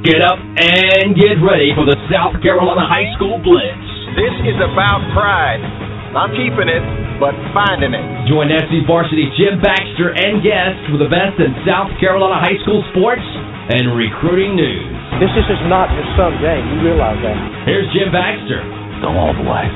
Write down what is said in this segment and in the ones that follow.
Get up and get ready for the South Carolina High School Blitz. This is about pride. Not keeping it, but finding it. Join SCVarsity Jim Baxter and guests with the best in South Carolina high school sports and recruiting news. This is not just some game. You realize that. Here's Jim Baxter. Go all the way.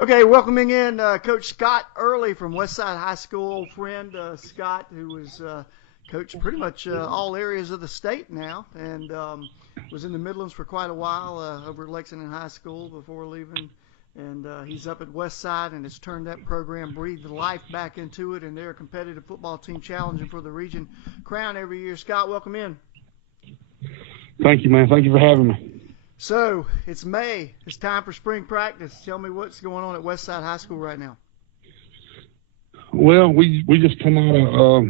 Okay, welcoming in Coach Scott Earley from Westside High School, old friend Scott, who was coached pretty much all areas of the state now, and was in the Midlands for quite a while over at Lexington High School before leaving. And he's up at Westside and has turned that program, breathed life back into it, and they're a competitive football team challenging for the region crown every year. Scott, welcome in. Thank you, man. Thank you for having me. So, it's May. It's time for spring practice. Tell me what's going on at Westside High School right now. Well, we just come out of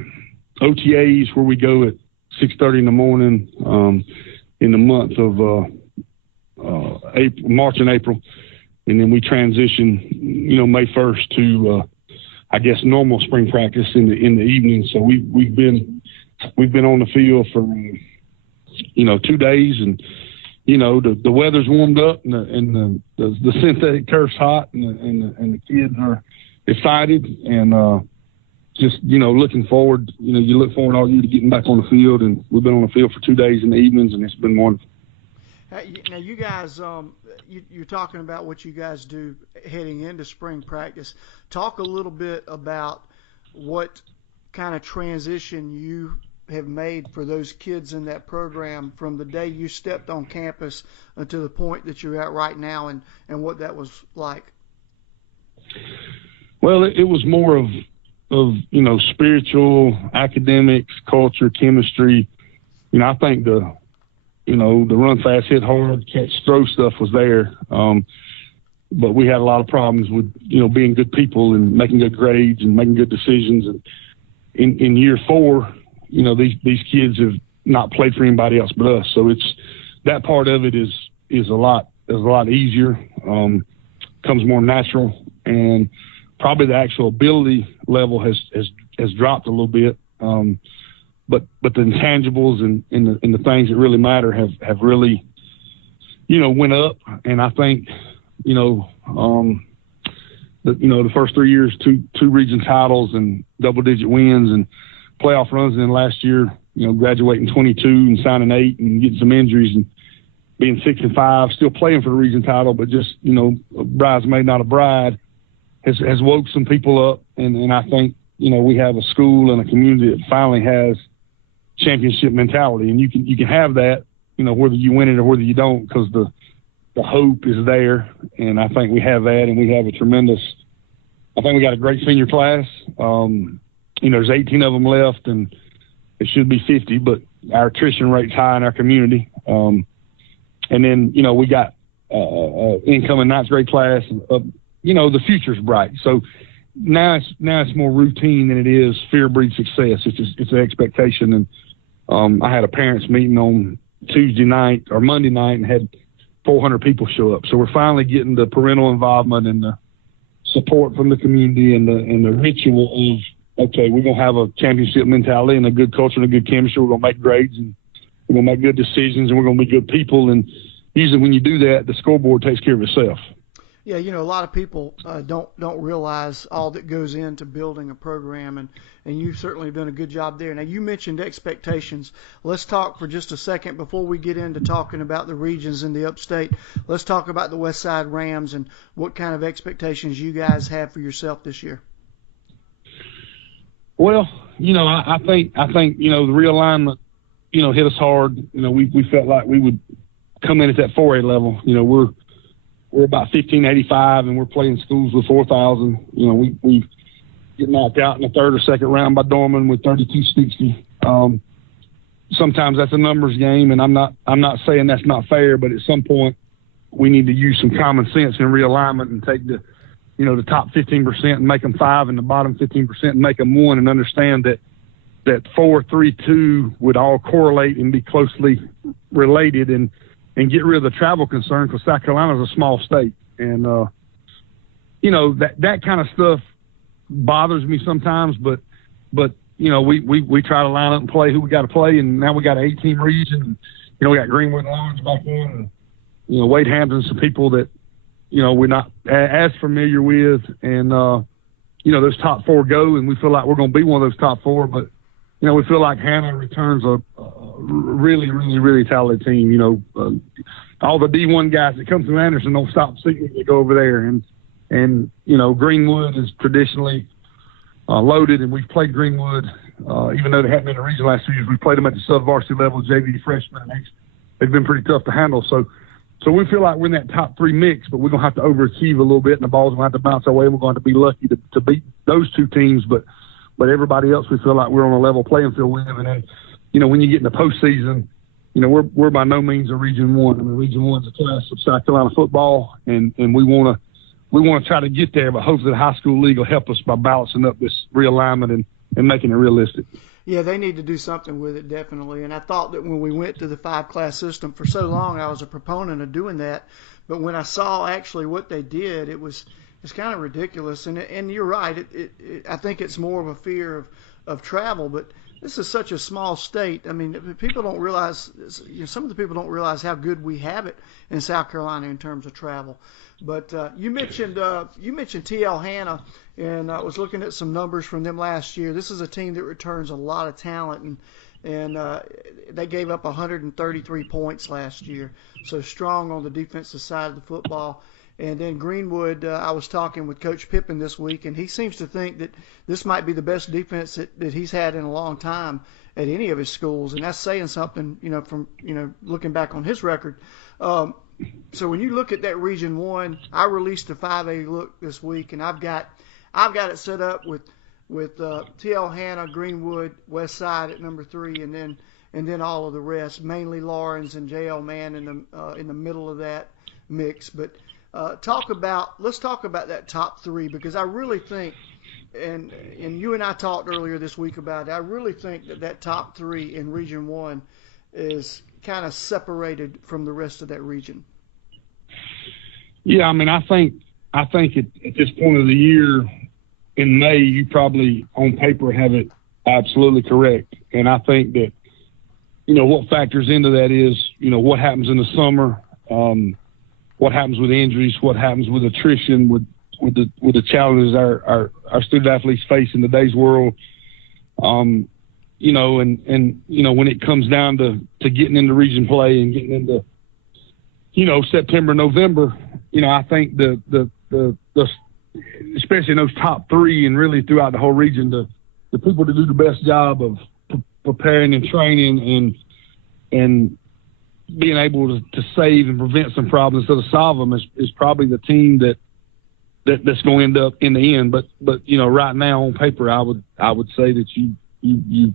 OTAs where we go at 6:30 in the morning in the month of March and April. And then we transition, May 1st to, normal spring practice in the evening. So we've been on the field for, 2 days, and the weather's warmed up, and the synthetic turf's hot, and the kids are excited, and just looking forward. You look forward all year to getting back on the field, and we've been on the field for 2 days in the evenings, and it's been wonderful. Now, you guys, you're talking about what you guys do heading into spring practice. Talk a little bit about what kind of transition you have made for those kids in that program from the day you stepped on campus to the point that you're at right now, and what that was like. Well, it was more of spiritual, academics, culture, chemistry. I think the run fast, hit hard, catch, throw stuff was there. But we had a lot of problems with, being good people and making good grades and making good decisions. And in year 4, these kids have not played for anybody else but us. So it's that part of it is a lot easier, comes more natural, and probably the actual ability level has dropped a little bit. But the intangibles and the things that really matter have really, went up. And I think, the first 3 years, two region titles and double-digit wins and playoff runs, and then last year, graduating 22 and signing 8 and getting some injuries and being 6-5, still playing for the region title, but just, a bridesmaid, not a bride, has woke some people up. And I think, we have a school and a community that finally has championship mentality, and you can have that, whether you win it or whether you don't, because the hope is there. And I think we have that, and we have I think we got a great senior class. There's 18 of them left, and it should be 50, but our attrition rate's high in our community. And then, we got incoming ninth grade class. The future's bright. So now it's more routine than it is fear breeds success. It's an expectation. And I had a parents meeting on Tuesday night or Monday night and had 400 people show up. So we're finally getting the parental involvement and the support from the community and the ritual of, okay, we're going to have a championship mentality and a good culture and a good chemistry. We're going to make grades, and we're going to make good decisions, and we're going to be good people. And usually when you do that, the scoreboard takes care of itself. Yeah, a lot of people don't realize all that goes into building a program, and you've certainly done a good job there. Now, you mentioned expectations. Let's talk for just a second before we get into talking about the regions in the upstate. Let's talk about the Westside Rams and what kind of expectations you guys have for yourself this year. Well, I think the realignment, hit us hard. We felt like we would come in at that 4A level. We're about 1585, and we're playing schools with 4,000. We get knocked out in the third or second round by Dorman with 3260. Sometimes that's a numbers game, and I'm not saying that's not fair, but at some point we need to use some common sense and realignment and take the top 15% and make them 5, and the bottom 15% and make them 1, and understand that 4-3-2 would all correlate and be closely related, and get rid of the travel concern, because South Carolina is a small state. And, that kind of stuff bothers me sometimes, but you know, we try to line up and play who we got to play, and now we got an 8-team region. And, you know, we got Greenwood and Lawrence back in, and, you know, Wade Hampton, some people that, you know, we're not as familiar with, and you know, those top 4 go, and we feel like we're going to be one of those top 4, but, you know, we feel like Hannah returns a really, really, really talented team. You know, all the D1 guys that come through Anderson don't stop seeing to go over there. And you know, Greenwood is traditionally loaded, and we've played Greenwood, even though they haven't been in the region the last 2 years. We've played them at the SCVarsity level, JV freshmen, and they've been pretty tough to handle. So we feel like we're in that top 3 mix, but we're going to have to overachieve a little bit, and the ball's going to have to bounce our way. We're going to be lucky to beat those 2 teams, but everybody else, we feel like we're on a level playing field with them. And then, you know, when you get in the postseason, you know, we're by no means a Region 1. I mean, Region 1 is a class of South Carolina football, and we want to try to get there, but hopefully the high school league will help us by balancing up this realignment and making it realistic. Yeah, they need to do something with it, definitely. And I thought that when we went to the 5-class system for so long, I was a proponent of doing that. But when I saw actually what they did, it's kind of ridiculous. And you're right. I think it's more of a fear of travel. But this is such a small state. I mean, people don't realize, you know, some of the people don't realize how good we have it in South Carolina in terms of travel. But you mentioned TL Hannah, and I was looking at some numbers from them last year. This is a team that returns a lot of talent, and they gave up 133 points last year. So strong on the defensive side of the football. And then Greenwood, I was talking with Coach Pippen this week, and he seems to think that this might be the best defense that he's had in a long time at any of his schools, and that's saying something, you know, from, you know, looking back on his record. So when you look at that Region 1, I released a 5A look this week, and I've got it set up with TL Hannah, Greenwood, Westside at number 3, and then all of the rest, mainly Lawrence and JL Mann in the middle of that mix. But let's talk about that top 3, because I really think, and you and I talked earlier this week about it, I really think that top 3 in Region 1 is kind of separated from the rest of that region. Yeah, I mean, I think at this point of the year in May, you probably on paper have it absolutely correct. And I think that, you know, what factors into that is, you know, what happens in the summer, what happens with injuries, what happens with attrition, with the challenges our student athletes face in today's world. You know, and you know, when it comes down to getting into region play and getting into, you know, September, November, you know, I think the especially in those top 3 and really throughout the whole region, the people to do the best job of preparing and training and being able to save and prevent some problems instead of solve them is probably the team that's going to end up in the end. But you know, right now on paper, I would say that you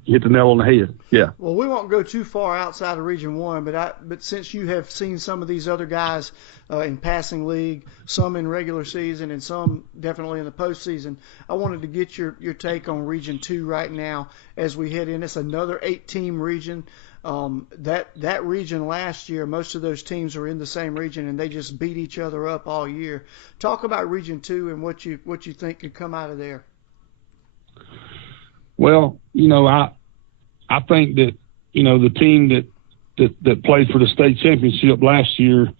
hit the nail on the head. Yeah. Well, we won't go too far outside of Region 1, but since you have seen some of these other guys in passing league, some in regular season and some definitely in the postseason, I wanted to get your take on Region 2 right now as we head in. It's another 8-team region. That region last year, most of those teams are in the same region and they just beat each other up all year. Talk about Region 2 and what you think could come out of there. Well, you know, I think that, you know, the team that played for the state championship last year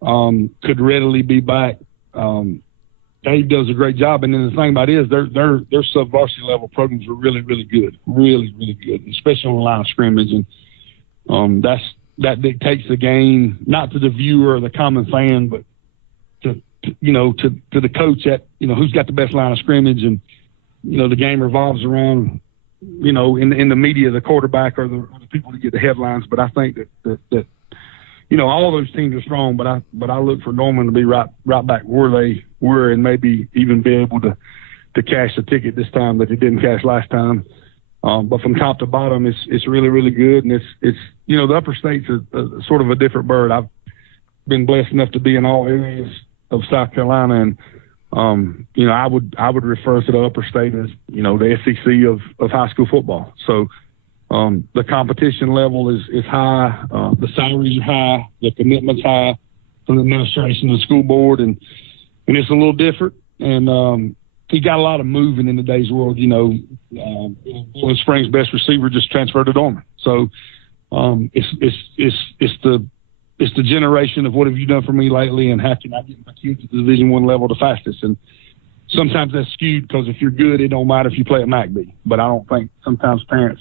could readily be back. Dave does a great job, and then the thing about it is their sub-varsity level programs are really, really good, really, really good, especially on the line of scrimmage, and that dictates the game, not to the viewer or the common fan, but to the coach at, you know, who's got the best line of scrimmage. And you know, the game revolves around, you know, in the media, the quarterback or the people that get the headlines. But I think that you know, all those teams are strong, but I look for Norman to be right back where they were and maybe even be able to cash the ticket this time that they didn't cash last time. But from top to bottom, it's really, really good. And it's you know, the upper state's a sort of a different bird. I've been blessed enough to be in all areas of South Carolina, and you know, I would refer to the upper state as, you know, the SEC of high school football. So the competition level is high, the salaries are high, the commitment's high from the administration and the school board, and it's a little different. And he got a lot of moving in today's world. Bowling Springs' best receiver just transferred to Dorman. So it's the generation of what have you done for me lately, and how can I get my kids to the Division I level the fastest? And sometimes that's skewed because if you're good, it don't matter if you play at McBee. But I don't think sometimes parents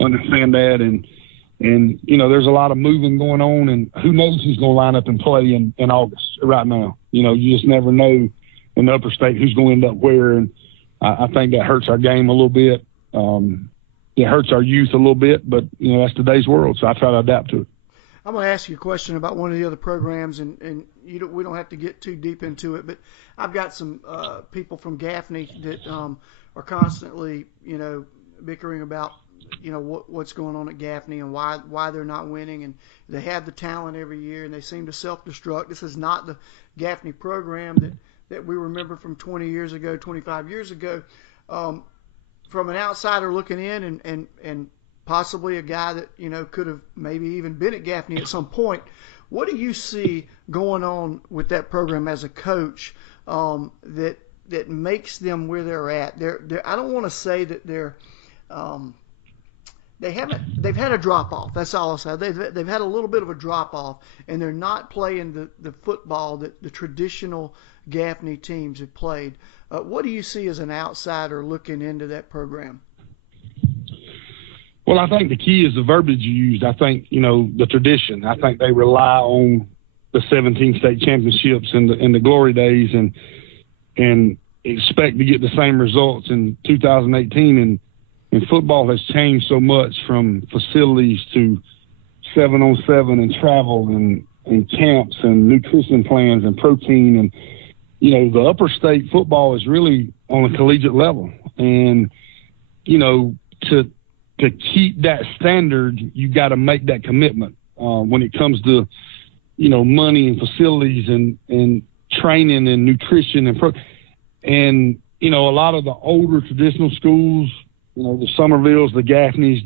understand that, and there's a lot of moving going on, and who knows who's going to line up and play in August right now. You just never know in the upper state who's going to end up where, and I think that hurts our game a little bit. It hurts our youth a little bit, but that's today's world, so I try to adapt to it. I'm going to ask you a question about one of the other programs, and we don't have to get too deep into it, but I've got some people from Gaffney that are constantly, bickering about, what's going on at Gaffney and why they're not winning, and they have the talent every year, and they seem to self-destruct. This is not the Gaffney program that we remember from 20 years ago, 25 years ago. From an outsider looking in, and possibly a guy that could have maybe even been at Gaffney at some point, what do you see going on with that program as a coach that makes them where they're at? I don't want to say that they've had a drop off. That's all I'll say. They've had a little bit of a drop off, and they're not playing the football that the traditional Gaffney teams have played. What do you see as an outsider looking into that program? Well, I think the key is the verbiage you used. I think, the tradition. I think they rely on the 17 state championships and the glory days and expect to get the same results in 2018. And football has changed so much, from facilities to 7-on-7 and travel and camps and nutrition plans and protein. And, the upper state football is really on a collegiate level. And, to keep that standard, you got to make that commitment when it comes to, money and facilities and training and nutrition and a lot of the older traditional schools, the Somervilles, the Gaffneys,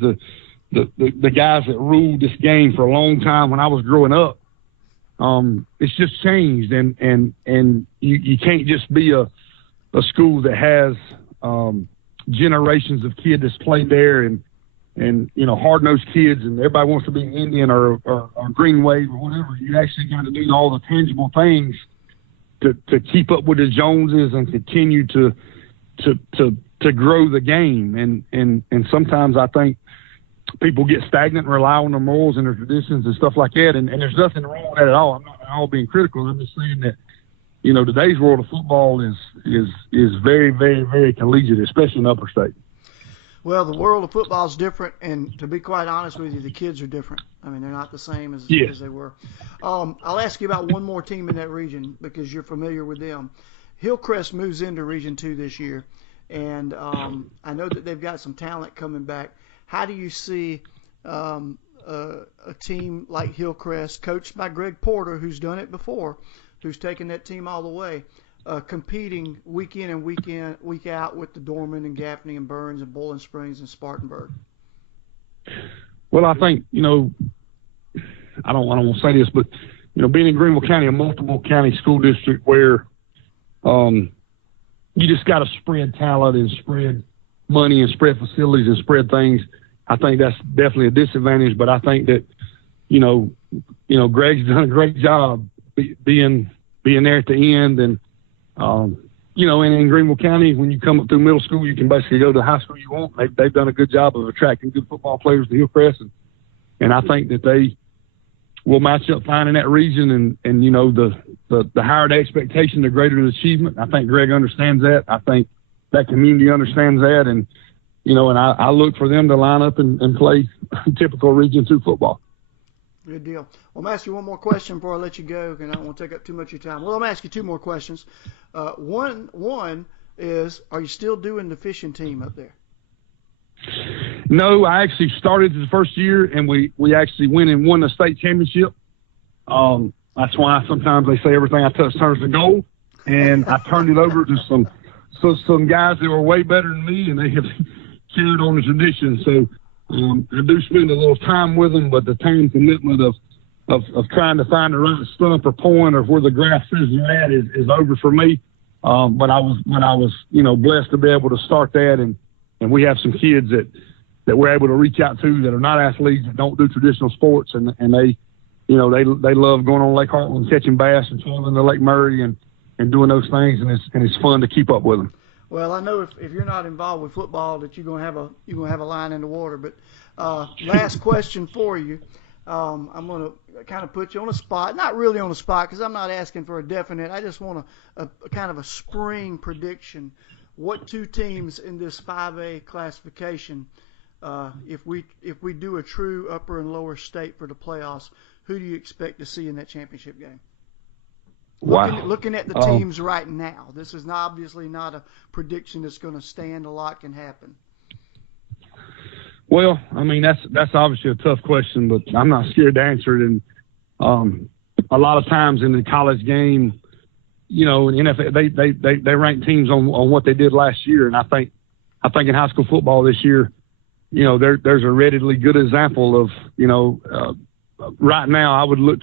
the guys that ruled this game for a long time when I was growing up. It's just changed, and you can't just be a school that has generations of kids that's played there and hard-nosed kids, and everybody wants to be Indian or Green Wave or whatever. You actually got to do all the tangible things to keep up with the Joneses and continue to grow the game. And sometimes I think people get stagnant and rely on their morals and their traditions and stuff like that. And there's nothing wrong with that at all. I'm not at all being critical. I'm just saying that, today's world of football is very, very, very collegiate, especially in upper state. Well, the world of football is different, and to be quite honest with you, the kids are different. I mean, they're not the same as they were. I'll ask you about one more team in that region because you're familiar with them. Hillcrest moves into Region 2 this year, and I know that they've got some talent coming back. How do you see a team like Hillcrest, coached by Greg Porter, who's done it before, who's taken that team all the way, competing week in and week out with the Dorman and Gaffney and Burns and Bowling Springs and Spartanburg? Well, I think, I don't want to say this, but, being in Greenville County, a multiple county school district where you just got to spread talent and spread money and spread facilities and spread things, I think that's definitely a disadvantage. But I think that, Greg's done a great job being there at the end. And, and in Greenville County, when you come up through middle school, you can basically go to the high school you want. They've done a good job of attracting good football players to Hillcrest. And I think that they will match up fine in that region. And the higher the expectation, the greater the achievement. I think Greg understands that. I think that community understands that. And, and I look for them to line up and play typical Region 2 football. Good deal. Well, I'm going to ask you one more question before I let you go, and I don't want to take up too much of your time. Well, I'm going to ask you two more questions. One is, are you still doing the fishing team up there? No, I actually started the first year, and we actually went and won the state championship. That's why sometimes they say everything I touch turns to gold. And I turned it over to some guys that were way better than me, and they have carried on the tradition. So I do spend a little time with them, but the time commitment of trying to find the right stump or point or where the grass is at is over for me. But I was, blessed to be able to start that. And we have some kids that we're able to reach out to that are not athletes, that don't do traditional sports. And they, they love going on Lake Hartland, catching bass and traveling to Lake Murray and doing those things. And it's fun to keep up with them. Well, I know if you're not involved with football that you're gonna have a line in the water. But last question for you. I'm going to kind of put you on the spot. Not really on the spot because I'm not asking for a definite. I just want a kind of a spring prediction. What two teams in this 5A classification, if we do a true upper and lower state for the playoffs, who do you expect to see in that championship game? Wow. Looking at the teams right now. This is obviously not a prediction that's going to stand. A lot can happen. Well, I mean, that's obviously a tough question, but I'm not scared to answer it. And a lot of times in the college game, in NFL, they rank teams on what they did last year. And I think in high school football this year, there's a readily good example of, right now I would look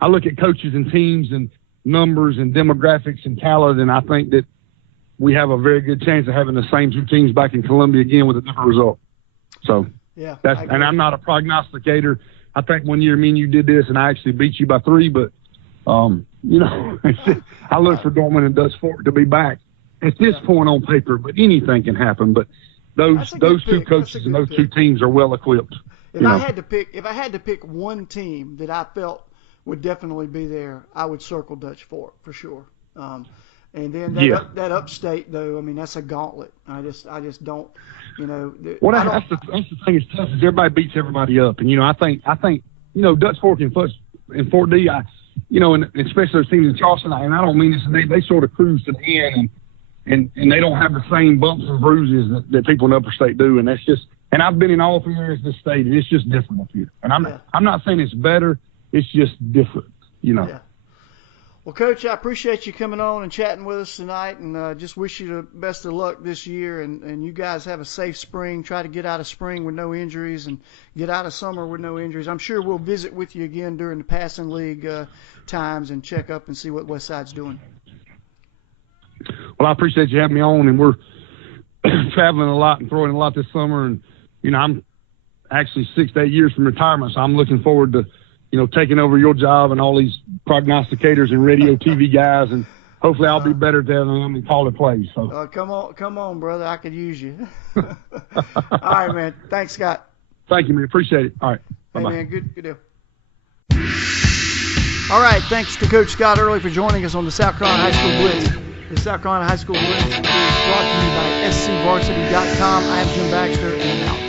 I look at coaches and teams and numbers and demographics and talent, and I think that we have a very good chance of having the same two teams back in Columbia again with a different result. So yeah, and I'm not a prognosticator. I think one year me and you did this and I actually beat you by 3, but I look for Dortmund and Dutch Fork to be back at this point on paper, but anything can happen. But those two coaches and those two teams are well equipped. If I had to pick one team that I felt would definitely be there, I would circle Dutch Fork for sure. And then that upstate, though, I mean, that's a gauntlet. I just don't, Well, that's the thing. It's tough. Is everybody beats everybody up, and I think Dutch Fork and Fort D, and especially those teams in Charleston, and I don't mean this, they sort of cruise to the end, and they don't have the same bumps and bruises that people in Upper State do, and that's just. And I've been in all 3 areas of the state, and it's just different up here. And I'm not saying it's better. It's just different, Yeah. Well, Coach, I appreciate you coming on and chatting with us tonight, and just wish you the best of luck this year. And you guys have a safe spring. Try to get out of spring with no injuries and get out of summer with no injuries. I'm sure we'll visit with you again during the passing league times and check up and see what Westside's doing. Well, I appreciate you having me on, and we're traveling a lot and throwing a lot this summer. And, I'm actually 6 to 8 years from retirement, so I'm looking forward to taking over your job and all these prognosticators and radio TV guys, and hopefully I'll be better than them and call the plays. So come on, brother. I could use you. All right, man. Thanks, Scott. Thank you, man. Appreciate it. All right. Bye-bye. Hey, man. Good deal. All right. Thanks to Coach Scott Earley for joining us on the South Carolina High School Blitz. The South Carolina High School Blitz is brought to you by SCVarsity.com. I am Jim Baxter, and I'm out.